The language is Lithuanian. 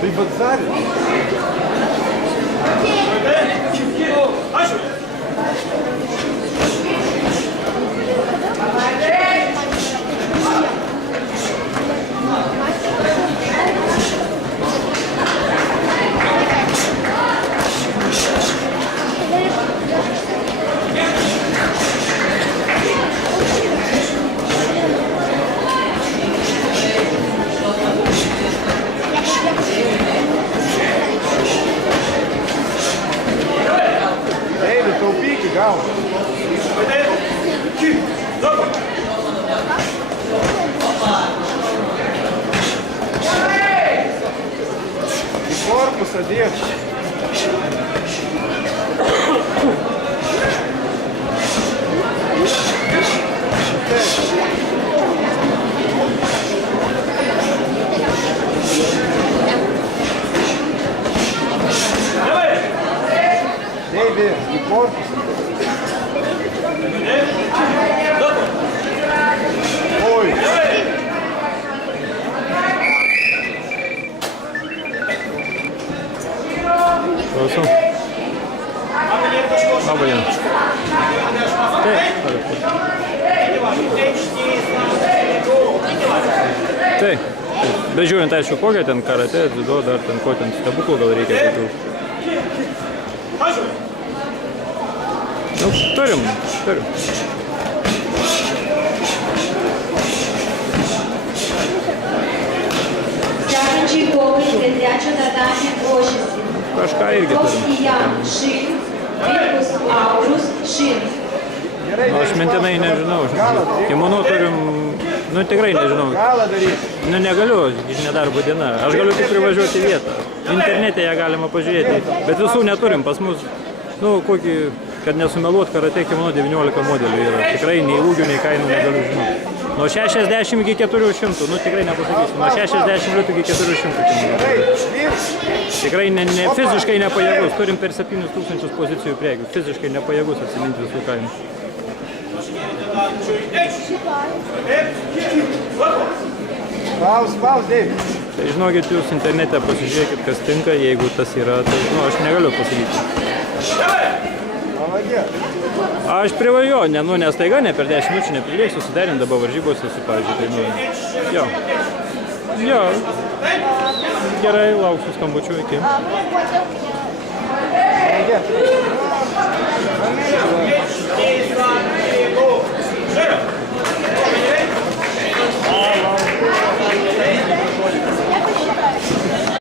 Ты базаришь? Эй, да толпики, гал. И корпус одет. Эй, и корпус. Ой. Хорошо. Abajam. Taip. Bet žiūrint, aišku, kokią ten karate, dziudo, dar ten ko ten stebuklų gal reikia tokių. Nu, turim. Sekančiai kovai dėl trečio tatamį ruošiasi. Kažką irgi turim. Kostijan Šin, Vilkus Aurus Šin. Nu, aš mintinai nežinau. Kimono turim, nu tikrai nežinau. Galą daryti. Nu negaliu, nedarbo diena. Aš galiu tik privažiuoti į vietą. Internete ją galima pažiūrėti, bet visų neturim. Pas mus, nu kokį, kad nesumeluot, karate kimono 19 modelių yra. Tikrai nei ūgių, nei kainų negaliu žinoti. Nuo 60 iki 400, nu tikrai nepasakysiu. Nuo 60 litų iki 400 kimono. Tikrai fiziškai nepajėgus. Turim per 7000 pozicijų priekių. Fiziškai nepajėgus atsiminti visų kainų. Spaus, Deivi. Tai žinokit, jūs internete pasižiūrėkit, kas tinka, jeigu tas yra, tai aš negaliu pasakyti. Молодец. Aš privažiuoju, nes taiga ne per 10 minučių neprilėksiu, suderint dabar varžybose su, pavyzdžiui, tai jo. Gerai, lauksiu skambučių iki. Молодец.